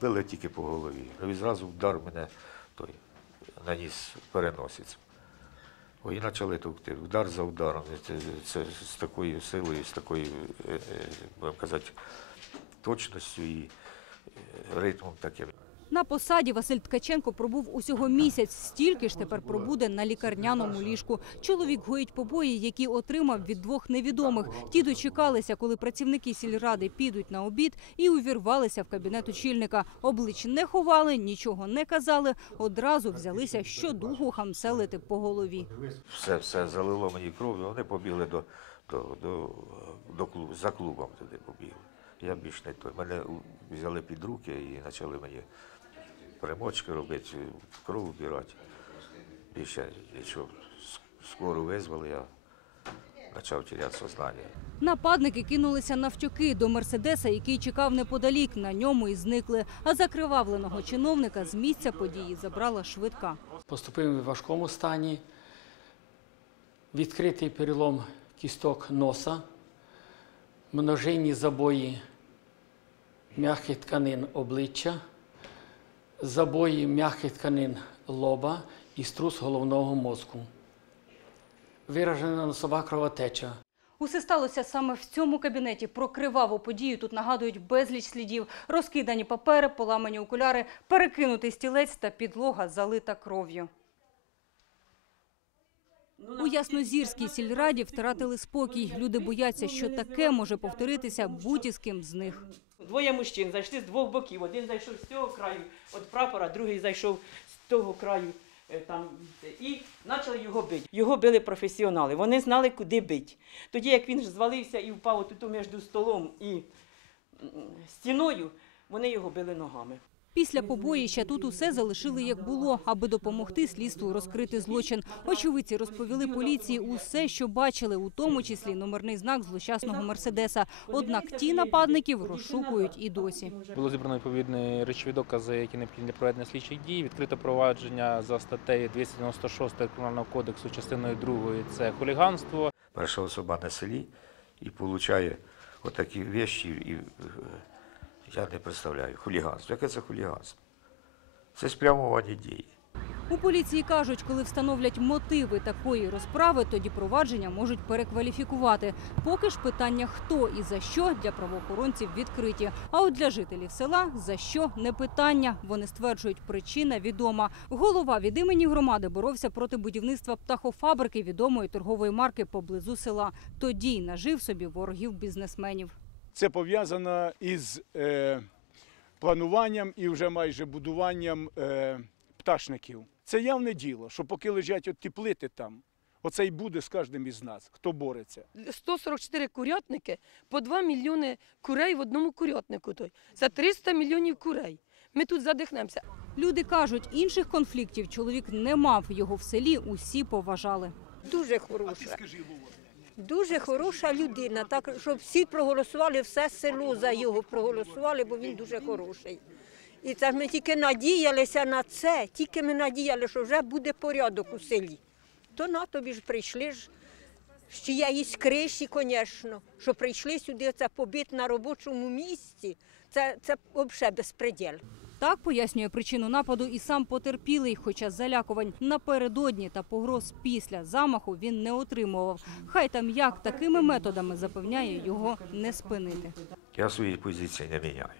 били тільки по голові. І зразу вдар мене той наніс переносець. І почали товкти. Удар за ударом. Це, це з такою силою, з такою, е, е, будемо казати, точністю і е, ритмом таким. На посаді Василь Ткаченко пробув усього місяць, стільки ж тепер пробуде на лікарняному ліжку. Чоловік гоїть побої, які отримав від двох невідомих. Ті дочекалися, коли працівники сільради підуть на обід і увірвалися в кабінет очільника. Облич не ховали, нічого не казали, одразу взялися щодуху хамселити по голові. Все, все залило мені кров'ю, вони побігли до, до, до, до клубу, за клубом туди побігли. Я більш не той. Мене взяли під руки і почали мені примочки робити, кров вбирати. Більше нічого. С- Скоро визвали, я почав теряти сознання. Нападники кинулися навтюки до мерседеса, який чекав неподалік. На ньому і зникли. А закривавленого чиновника з місця події забрала швидка. Поступив у важкому стані, відкритий перелом кісток носа, множинні забої м'яких тканин обличчя, забої м'яких тканин лоба і струс головного мозку. Виражена носова кровотеча. Усе сталося саме в цьому кабінеті. Про криваву подію тут нагадують безліч слідів. Розкидані папери, поламані окуляри, перекинутий стілець та підлога залита кров'ю. У Яснозірській сільраді втратили спокій. Люди бояться, що таке може повторитися будь-із ким з них. Двоє мужчин зайшли з двох боків. Один зайшов з цього краю від прапора, другий зайшов з того краю. е, Там, і почали його бити. Його били професіонали. Вони знали, куди бити. Тоді, як він звалився і впав тут між столом і стіною, вони його били ногами. Після побоїща тут усе залишили як було, аби допомогти слідству розкрити злочин. Очевидці розповіли поліції усе, що бачили, у тому числі номерний знак злощасного мерседеса. Однак ті нападників розшукують і досі. Було зібрано відповідні речові докази, які необхідні для проведення слідчих дій. Відкрито провадження за статтею 296 Кримінального кодексу, частиною 2 – це хуліганство. Перша особа на селі і отримує отакі вещі, і е, я не представляю. Хуліганство. Яке це хуліганство? Це спрямовані дії. У поліції кажуть, коли встановлять мотиви такої розправи, тоді провадження можуть перекваліфікувати. Поки ж питання хто і за що для правоохоронців відкриті. А от для жителів села за що не питання. Вони стверджують, причина відома. Голова від імені громади боровся проти будівництва птахофабрики відомої торгової марки поблизу села. Тоді й нажив собі ворогів бізнесменів. Це пов'язано із е, плануванням і вже майже будуванням е, пташників. Це явне діло, що поки лежать от ті плити там, оце й буде з кожним із нас, хто бореться. 144 курятники по 2 мільйони курей в одному курятнику. Той. Це 300 мільйонів курей. Ми тут задихнемося. Люди кажуть, інших конфліктів чоловік не мав. Його в селі усі поважали. Дуже хороша. Дуже хороша людина, так щоб всі проголосували, все село за його проголосували, бо він дуже хороший. І це ми тільки надіялися на це, тільки ми надіяли, що вже буде порядок у селі. То на тобі ж прийшли ж з чиєїсь криші, звісно, що прийшли сюди, це побит на робочому місці. Це, це взагалі безпреділ. Так пояснює причину нападу і сам потерпілий, хоча залякувань напередодні та погроз після замаху він не отримував. Хай там як такими методами запевняє його не спинити. Я свої позиції не міняю.